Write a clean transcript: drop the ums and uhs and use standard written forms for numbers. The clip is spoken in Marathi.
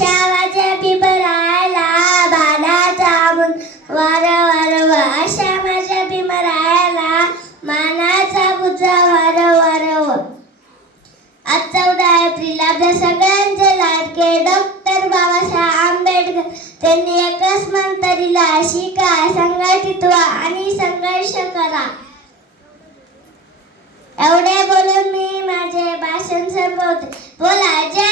अशा माझ्या भीमरायाला मानाचा मुन वार वारव. अशा माझ्या भीमरायाला मानाचा बुजा वार वारव. आज 14 एप्रिल आपल्या सगळ्यांचे लाडके डॉक्टर बाबासाहेब आंबेडकर त्यांनी एकच मंत्र दिला, शिका, संघटित व्हा आणि संघर्ष करा. एवढे बोलून मी माझे भाषण संपवते. बोला जय